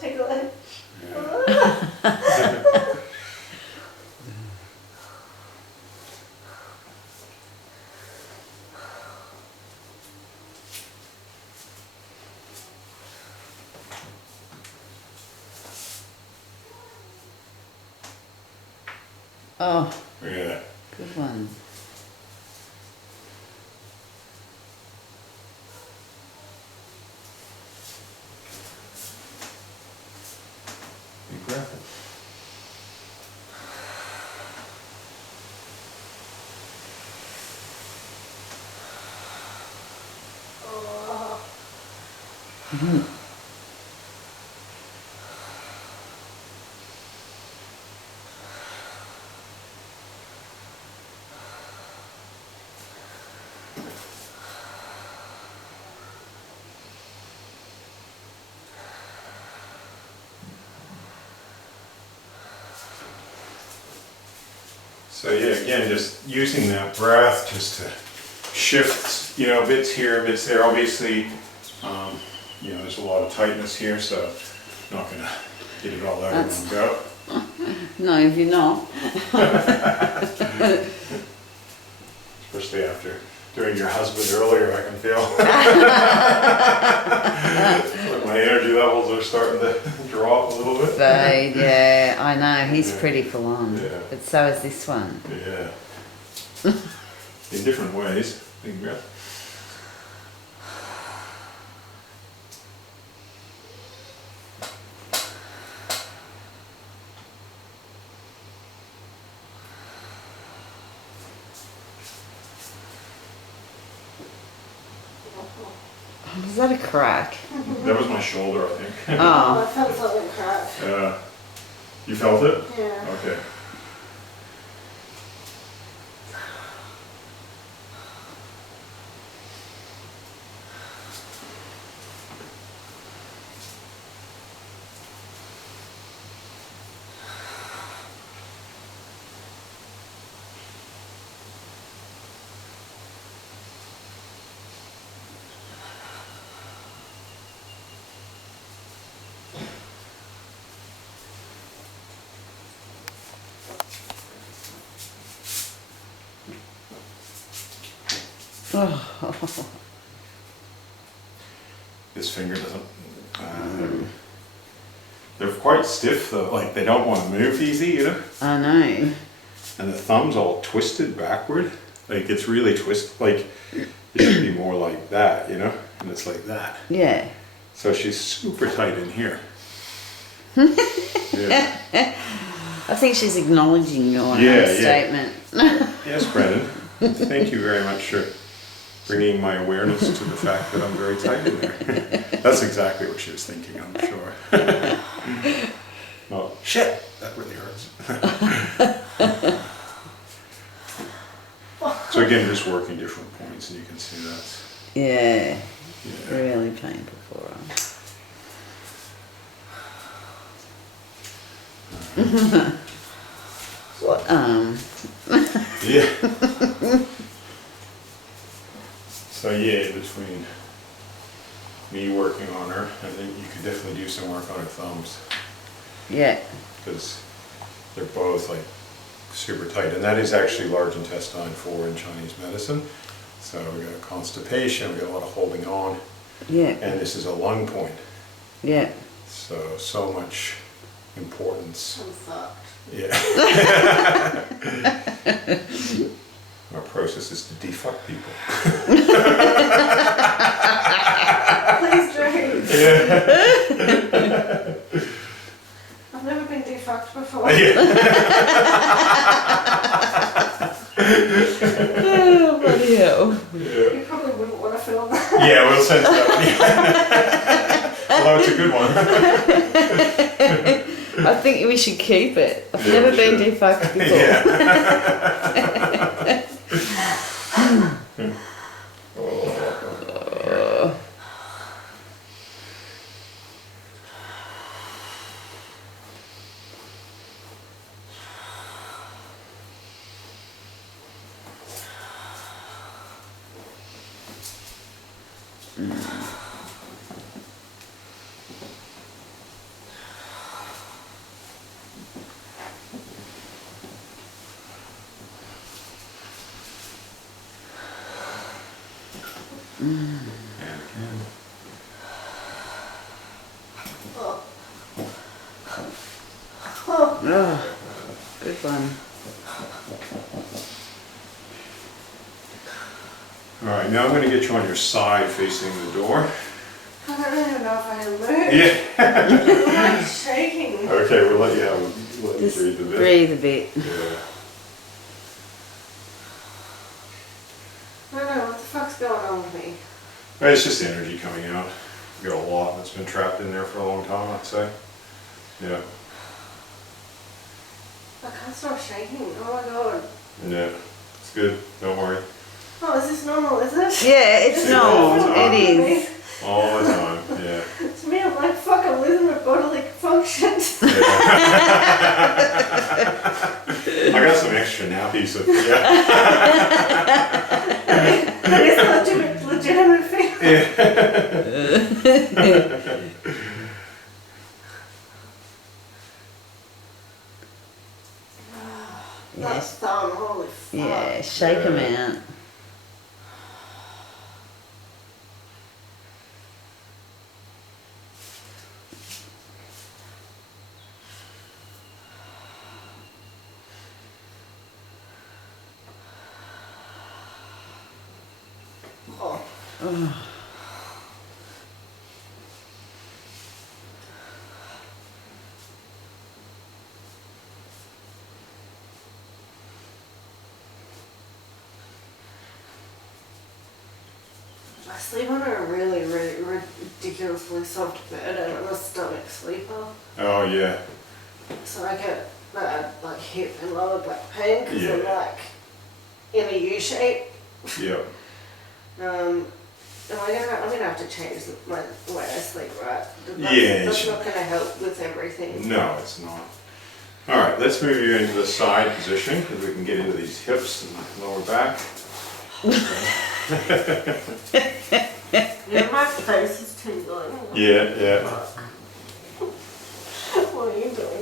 Take a look. Oh, Look at that. good one. Deep breath. So yeah, again, just using that breath just to shift, bits here, bits there. Obviously, there's a lot of tightness here, so I'm not gonna get it all out in one go. No, if you're not. Especially after doing your husband earlier, I can feel. Like my energy levels are starting to drop a little bit. But yeah, I know, he's Yeah. pretty full on. Yeah. But so is this one. Yeah. In different ways. Big breath. Was that a crack? That was my shoulder, I think. Oh. That felt like a crack. You felt it? Yeah. Okay. Oh. This finger doesn't. They're quite stiff though, like they don't want to move easy, I know. And the thumb's all twisted backward. Like it's really twisted, like it should be more like that, and it's like that. Yeah. So she's super tight in here. Yeah. I think she's acknowledging your statement. Yes, Brendan. Thank you very much for bringing my awareness to the fact that I'm very tight in there. That's exactly what she was thinking, I'm sure. Oh, shit! That really hurts. So again, just working different points, and you can see that. Yeah. Yeah. Really painful for her. What Yeah. So yeah, between me working on her, I think you could definitely do some work on her thumbs. Yeah. Because they're both like super tight, and that is actually large intestine 4 in Chinese medicine. So we got constipation, we got a lot of holding on, Yeah. and this is a lung point. Yeah. So much importance. I'm fucked. Yeah. Our process is to defuck people. Please drink. Yeah. I've never been defucked before. Oh, bloody hell. Yeah. You probably wouldn't want to film that. Yeah, we'll send that one. Although it's a good one. I think we should keep it. I've Yeah, never we been should. defucked before. Yeah. Oh. And again. Oh. Oh, good one. All right, now I'm going to get you on your side facing the door. I don't even know if I can move. Yeah. I'm like shaking. Okay, we'll let you Just breathe a bit. breathe a bit. Yeah. I don't know what the fuck's going on with me. It's just energy coming out. You got a lot that's been trapped in there for a long time, I'd say. Yeah. I can't stop shaking. Oh my god. Yeah. It's good. Don't worry. Oh, is this normal, is it? Yeah, it's Yeah, all the normal. time. It is. All the time. Yeah. To me, I'm like, fuck, I'm losing my bodily functions. I got some extra nappies. So, yeah. That is a legitimate feeling. That Yes. thumb, holy fuck. Yeah, shake them out. Oh. Oh. I sleep on a really, really ridiculously soft bed and I'm a stomach sleeper. Oh, yeah. So I get bad like hip and lower back pain because I'm Yeah. like in a U shape. Yeah. And I'm gonna have to change the way I sleep, right? Yeah, That's sure. not gonna help with everything. No, it's not. All right, let's move you into the side position because we can get into these hips and lower back. Yeah, my face is tingling. Yeah, yeah. What are you doing?